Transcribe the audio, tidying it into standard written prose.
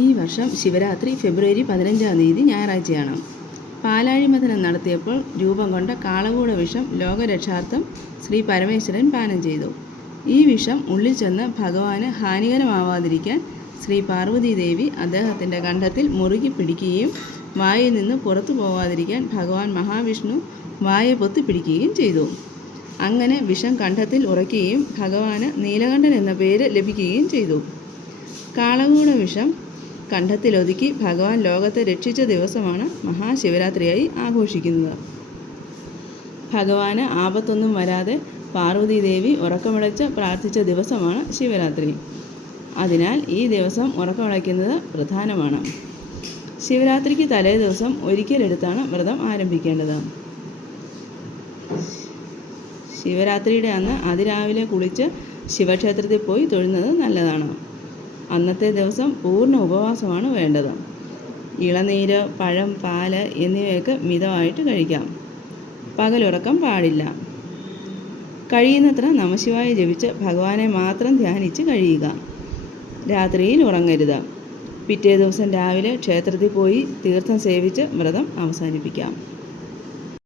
ഈ വർഷം ശിവരാത്രി ഫെബ്രുവരി 15-ാം തീയതി ഞായറാഴ്ചയാണ്. പാലാഴിമഥനം നടത്തിയപ്പോൾ രൂപം കൊണ്ട കാളകൂട വിഷം ലോകരക്ഷാർത്ഥം ശ്രീ പരമേശ്വരൻ പാനം ചെയ്തു. ഈ വിഷം ഉള്ളിൽ ചെന്ന് ഭഗവാന് ഹാനികരമാവാതിരിക്കാൻ ശ്രീ പാർവതീദേവി അദ്ദേഹത്തിൻ്റെ കണ്ഠത്തിൽ മുറുകി പിടിക്കുകയും വായിൽ നിന്ന് പുറത്തു പോവാതിരിക്കാൻ ഭഗവാൻ മഹാവിഷ്ണു വായെ പൊത്തിപ്പിടിക്കുകയും ചെയ്തു. അങ്ങനെ വിഷം കണ്ഠത്തിൽ ഉറയ്ക്കുകയും ഭഗവാന് നീലകണ്ഠൻ എന്ന പേര് ലഭിക്കുകയും ചെയ്തു. കാളകൂട വിഷം കണ്ഠത്തിലൊതുക്കി ഭഗവാൻ ലോകത്തെ രക്ഷിച്ച ദിവസമാണ് മഹാശിവരാത്രിയായി ആഘോഷിക്കുന്നത്. ഭഗവാന് ആപത്തൊന്നും വരാതെ പാർവതീദേവി ഉറക്കമിളച്ച് പ്രാർത്ഥിച്ച ദിവസമാണ് ശിവരാത്രി. അതിനാൽ ഈ ദിവസം ഉറക്കമിളയ്ക്കുന്നത് പ്രധാനമാണ്. ശിവരാത്രിക്ക് തലേ ദിവസം ഒരിക്കലെടുത്താണ് വ്രതം ആരംഭിക്കേണ്ടത്. ശിവരാത്രിയുടെ അന്ന് അതിരാവിലെ കുളിച്ച് ശിവക്ഷേത്രത്തിൽ പോയി തൊഴുന്നത് നല്ലതാണ്. അന്നത്തെ ദിവസം പൂർണ്ണ ഉപവാസമാണ് വേണ്ടത്. ഇളനീര്, പഴം, പാല് എന്നിവയൊക്കെ മിതമായിട്ട് കഴിക്കാം. പകലുറക്കം പാടില്ല. കഴിയുന്നത്ര നമഃശിവായ ജപിച്ച് ഭഗവാനെ മാത്രം ധ്യാനിച്ച് കഴിയുക. രാത്രിയിൽ ഉറങ്ങരുത്. പിറ്റേ ദിവസം രാവിലെ ക്ഷേത്രത്തിൽ പോയി തീർത്ഥം സേവിച്ച് വ്രതം അവസാനിപ്പിക്കാം.